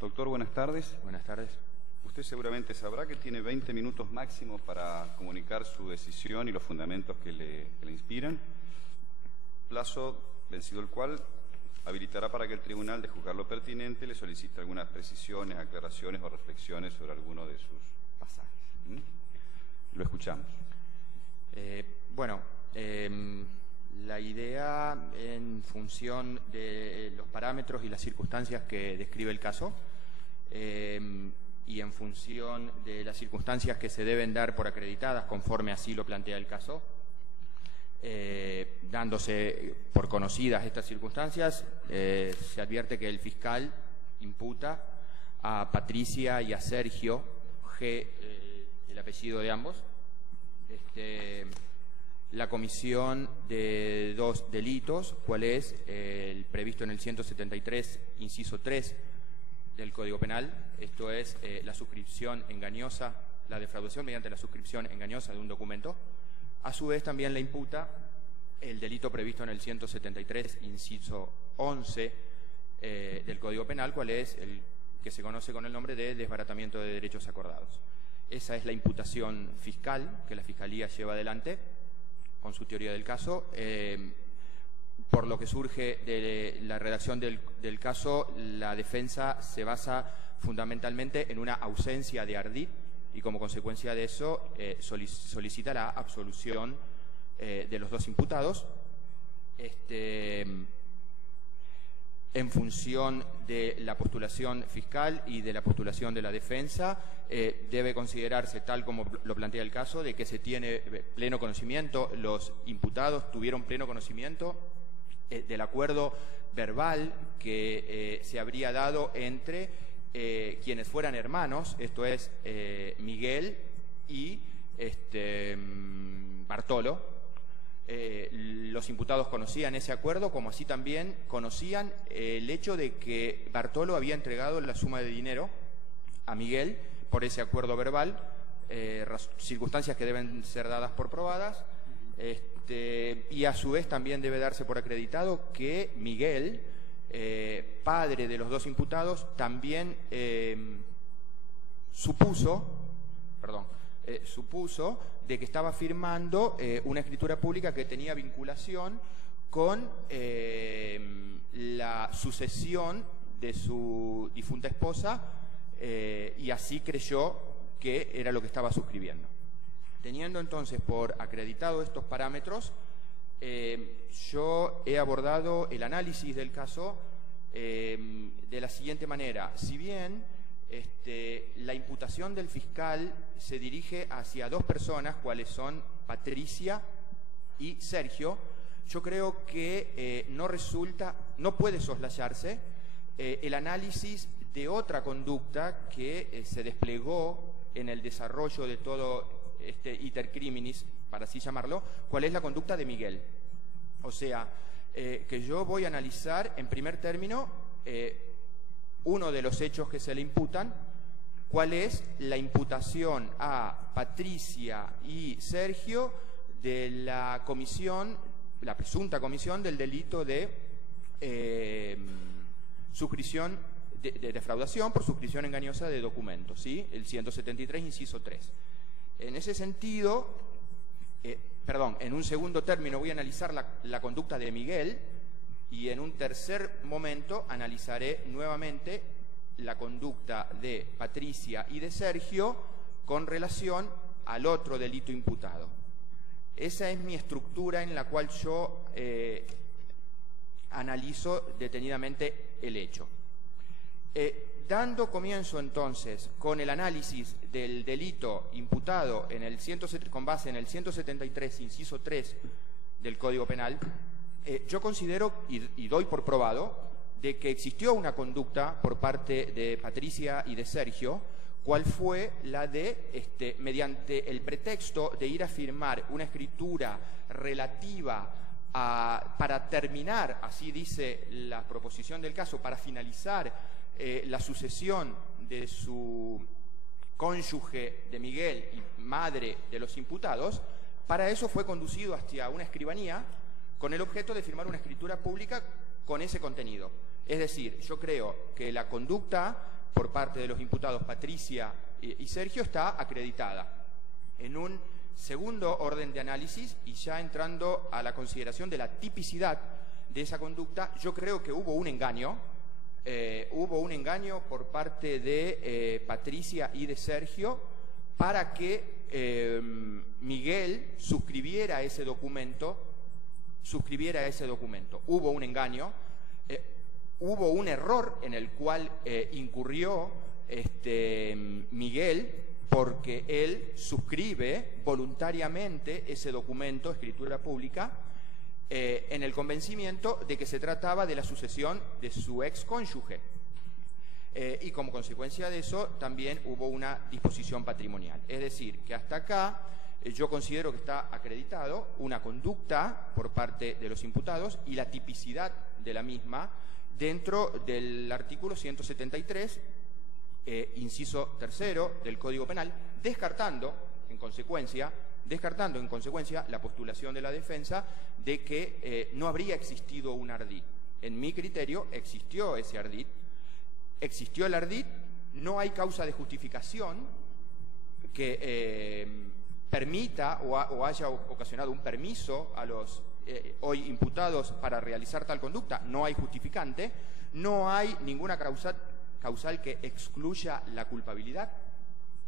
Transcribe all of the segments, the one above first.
Doctor, buenas tardes. Buenas tardes. Usted seguramente sabrá que tiene 20 minutos máximo para comunicar su decisión y los fundamentos que le inspiran, plazo vencido el cual habilitará para que el tribunal, de juzgar lo pertinente, le solicite algunas precisiones, aclaraciones o reflexiones sobre alguno de sus pasajes. Lo escuchamos. La idea, en función de los parámetros y las circunstancias que describe el caso, y en función de las circunstancias que se deben dar por acreditadas conforme así lo plantea el caso, dándose por conocidas estas circunstancias, se advierte que el fiscal imputa a Patricia y a Sergio G, el apellido de ambos, la comisión de dos delitos, cuál es el previsto en el 173, inciso 3 del Código Penal, esto es la suscripción engañosa, la defraudación mediante la suscripción engañosa de un documento. A su vez también le imputa el delito previsto en el 173, inciso 11 del Código Penal, cuál es el que se conoce con el nombre de desbaratamiento de derechos acordados. Esa es la imputación fiscal que la Fiscalía lleva adelante con su teoría del caso. Por lo que surge de la redacción del caso, la defensa se basa fundamentalmente en una ausencia de ardid y como consecuencia de eso solicita la absolución de los dos imputados. En función de la postulación fiscal y de la postulación de la defensa, debe considerarse, tal como lo plantea el caso, de que se tiene pleno conocimiento, los imputados tuvieron pleno conocimiento del acuerdo verbal que se habría dado entre quienes fueran hermanos, esto es Miguel y Bartolo. Los imputados conocían ese acuerdo, como así también conocían el hecho de que Bartolo había entregado la suma de dinero a Miguel por ese acuerdo verbal, circunstancias que deben ser dadas por probadas, y a su vez también debe darse por acreditado que Miguel, padre de los dos imputados, también supuso de que estaba firmando una escritura pública que tenía vinculación con la sucesión de su difunta esposa, y así creyó que era lo que estaba suscribiendo. Teniendo entonces por acreditado estos parámetros, yo he abordado el análisis del caso de la siguiente manera. Si bien la imputación del fiscal se dirige hacia dos personas, cuales son Patricia y Sergio, yo creo que no puede soslayarse el análisis de otra conducta que se desplegó en el desarrollo de todo este iter criminis, para así llamarlo, cuál es la conducta de Miguel. O sea, que yo voy a analizar en primer término uno de los hechos que se le imputan, cuál es la imputación a Patricia y Sergio de la comisión, la presunta comisión del delito de suscripción, de defraudación por suscripción engañosa de documentos, ¿sí? El 173, inciso 3. En ese sentido, en un segundo término voy a analizar la conducta de Miguel, y en un tercer momento analizaré nuevamente la conducta de Patricia y de Sergio con relación al otro delito imputado. Esa es mi estructura en la cual yo analizo detenidamente el hecho. Dando comienzo entonces con el análisis del delito imputado con base en el 173, inciso 3 del Código Penal, yo considero y doy por probado de que existió una conducta por parte de Patricia y de Sergio, cuál fue la de, mediante el pretexto de ir a firmar una escritura relativa para terminar, así dice la proposición del caso, para finalizar la sucesión de su cónyuge de Miguel y madre de los imputados. Para eso fue conducido hacia una escribanía con el objeto de firmar una escritura pública con ese contenido. Es decir, yo creo que la conducta por parte de los imputados Patricia y Sergio está acreditada. En un segundo orden de análisis, y ya entrando a la consideración de la tipicidad de esa conducta, yo creo que hubo un engaño por parte de Patricia y de Sergio para que Miguel suscribiera ese documento. Hubo un engaño, hubo un error en el cual incurrió Miguel, porque él suscribe voluntariamente ese documento, escritura pública, en el convencimiento de que se trataba de la sucesión de su ex cónyuge. Y como consecuencia de eso también hubo una disposición patrimonial. Es decir, que hasta acá yo considero que está acreditado una conducta por parte de los imputados y la tipicidad de la misma dentro del artículo 173, inciso tercero del Código Penal, descartando en consecuencia la postulación de la defensa de que no habría existido un ardid. En mi criterio existió ese ardid, existió el ardid, no hay causa de justificación que permita o haya ocasionado un permiso a los hoy imputados para realizar tal conducta, no hay justificante, no hay ninguna causal que excluya la culpabilidad.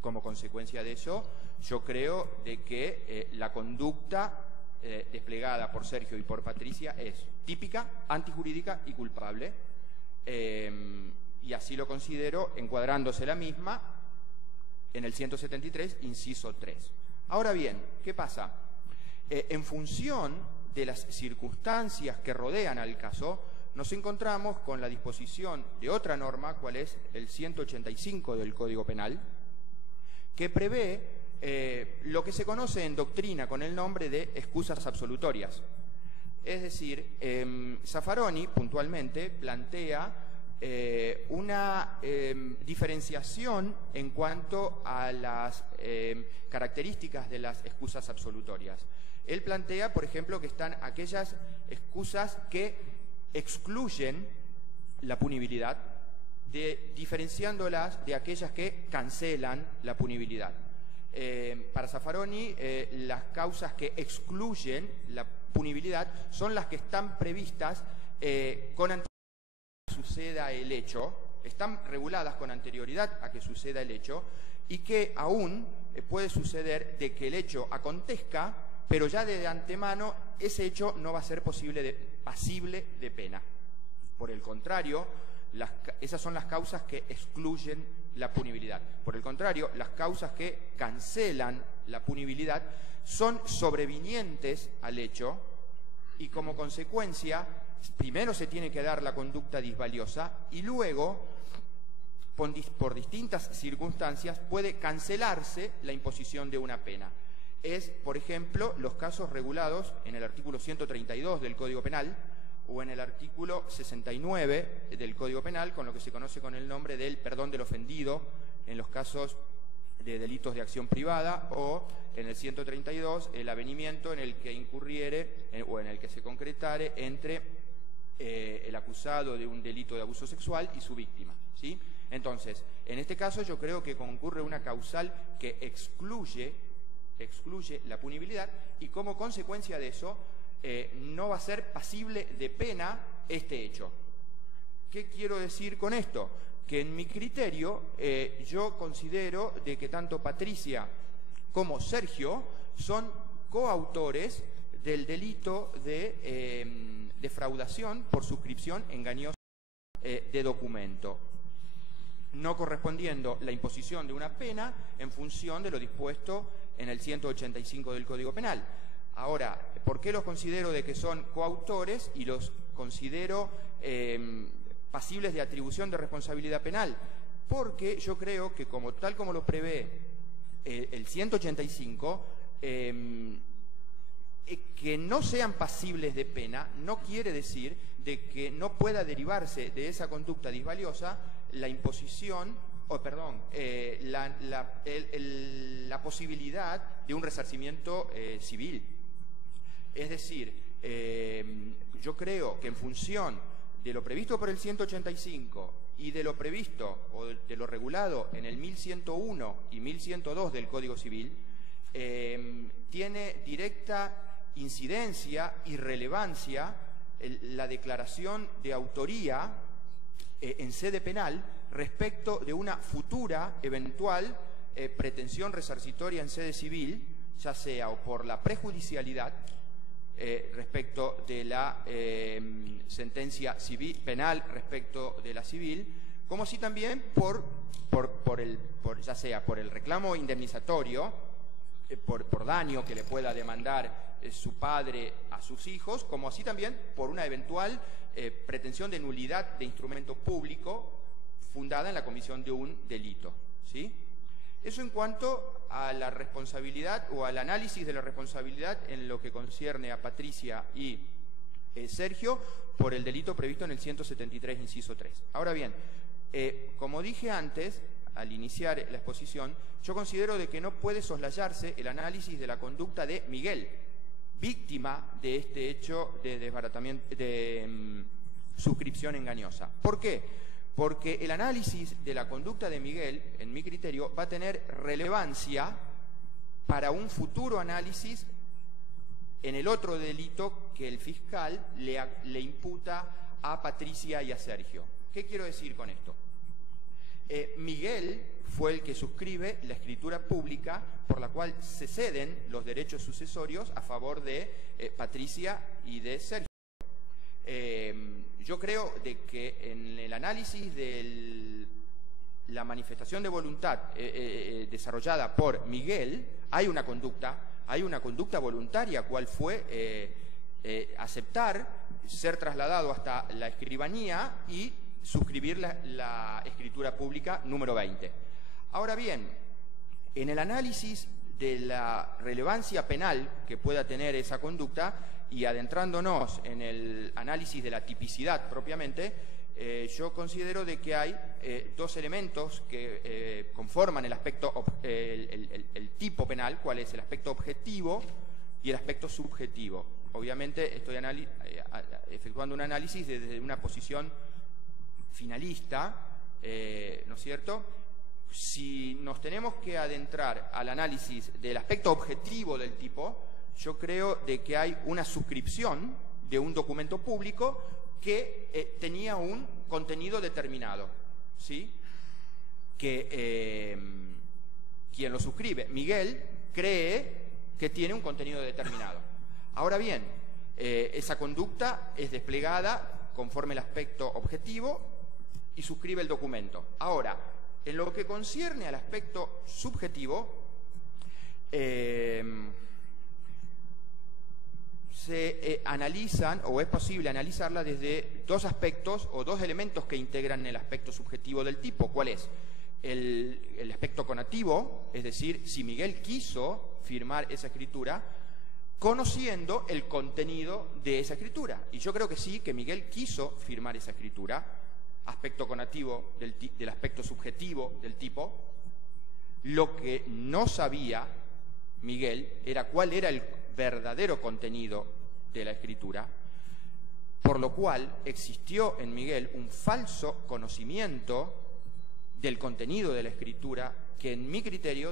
Como consecuencia de eso, yo creo de que la conducta desplegada por Sergio y por Patricia es típica, antijurídica y culpable, y así lo considero encuadrándose la misma en el 173, inciso 3. Ahora bien, ¿qué pasa? En función de las circunstancias que rodean al caso, nos encontramos con la disposición de otra norma, cual es el 185 del Código Penal, que prevé lo que se conoce en doctrina con el nombre de excusas absolutorias. Es decir, Zaffaroni puntualmente plantea una diferenciación en cuanto a las características de las excusas absolutorias. Él plantea, por ejemplo, que están aquellas excusas que excluyen la punibilidad, diferenciándolas de aquellas que cancelan la punibilidad. Para Zaffaroni, las causas que excluyen la punibilidad son las que están previstas con anterioridad a que suceda el hecho, están reguladas con anterioridad a que suceda el hecho, y que aún puede suceder de que el hecho acontezca, pero ya de antemano ese hecho no va a ser pasible de pena. Por el contrario, esas son las causas que excluyen la punibilidad. Por el contrario, las causas que cancelan la punibilidad son sobrevinientes al hecho y como consecuencia primero se tiene que dar la conducta disvaliosa y luego, por distintas circunstancias, puede cancelarse la imposición de una pena. Es, por ejemplo, los casos regulados en el artículo 132 del Código Penal o en el artículo 69 del Código Penal, con lo que se conoce con el nombre del perdón del ofendido en los casos de delitos de acción privada, o en el 132 el avenimiento en el que incurriere o en el que se concretare entre el acusado de un delito de abuso sexual y su víctima, ¿sí? Entonces, en este caso yo creo que concurre una causal que excluye la punibilidad y como consecuencia de eso no va a ser pasible de pena este hecho. ¿Qué quiero decir con esto? Que en mi criterio yo considero de que tanto Patricia como Sergio son coautores del delito de defraudación por suscripción engañosa de documento, no correspondiendo la imposición de una pena en función de lo dispuesto en el 185 del Código Penal. Ahora, ¿por qué los considero de que son coautores y los considero pasibles de atribución de responsabilidad penal? Porque yo creo que tal como lo prevé el 185, que no sean pasibles de pena no quiere decir de que no pueda derivarse de esa conducta disvaliosa la imposición, la posibilidad de un resarcimiento civil. Es decir, yo creo que en función de lo previsto por el 185 y de lo previsto o de lo regulado en el 1101 y 1102 del Código Civil, tiene directa incidencia y relevancia la declaración de autoría en sede penal respecto de una futura eventual pretensión resarcitoria en sede civil, ya sea o por la prejudicialidad respecto de la sentencia civil, penal respecto de la civil, como así también ya sea por el reclamo indemnizatorio, por daño que le pueda demandar su padre a sus hijos, como así también por una eventual pretensión de nulidad de instrumento público fundada en la comisión de un delito, ¿sí? Eso en cuanto a la responsabilidad o al análisis de la responsabilidad en lo que concierne a Patricia y Sergio por el delito previsto en el 173, inciso 3. Ahora bien, como dije antes, al iniciar la exposición, yo considero de que no puede soslayarse el análisis de la conducta de Miguel, víctima de este hecho de desbaratamiento, de suscripción engañosa. ¿Por qué? Porque el análisis de la conducta de Miguel, en mi criterio, va a tener relevancia para un futuro análisis en el otro delito que el fiscal le imputa a Patricia y a Sergio. ¿Qué quiero decir con esto? Miguel fue el que suscribe la escritura pública por la cual se ceden los derechos sucesorios a favor de Patricia y de Sergio. Yo creo de que en el análisis de la manifestación de voluntad desarrollada por Miguel hay una conducta voluntaria, cual fue aceptar ser trasladado hasta la escribanía y suscribir la escritura pública número 20. Ahora bien, en el análisis de la relevancia penal que pueda tener esa conducta, y adentrándonos en el análisis de la tipicidad propiamente, yo considero de que hay dos elementos que conforman el aspecto, el tipo penal, cuál es el aspecto objetivo y el aspecto subjetivo. Obviamente estoy efectuando un análisis desde una posición finalista, ¿no es cierto? Si nos tenemos que adentrar al análisis del aspecto objetivo del tipo, yo creo de que hay una suscripción de un documento público que tenía un contenido determinado, ¿sí? Que quien lo suscribe, Miguel, cree que tiene un contenido determinado. Ahora bien, esa conducta es desplegada conforme el aspecto objetivo y suscribe el documento. Ahora, en lo que concierne al aspecto subjetivo, se analizan, o es posible analizarla desde dos aspectos o dos elementos que integran el aspecto subjetivo del tipo. ¿Cuál es? El aspecto conativo, es decir, si Miguel quiso firmar esa escritura, conociendo el contenido de esa escritura. Y yo creo que sí, que Miguel quiso firmar esa escritura, aspecto conativo del aspecto subjetivo del tipo. Lo que no sabía Miguel era cuál era el verdadero contenido de la escritura, por lo cual existió en Miguel un falso conocimiento del contenido de la escritura que, en mi criterio,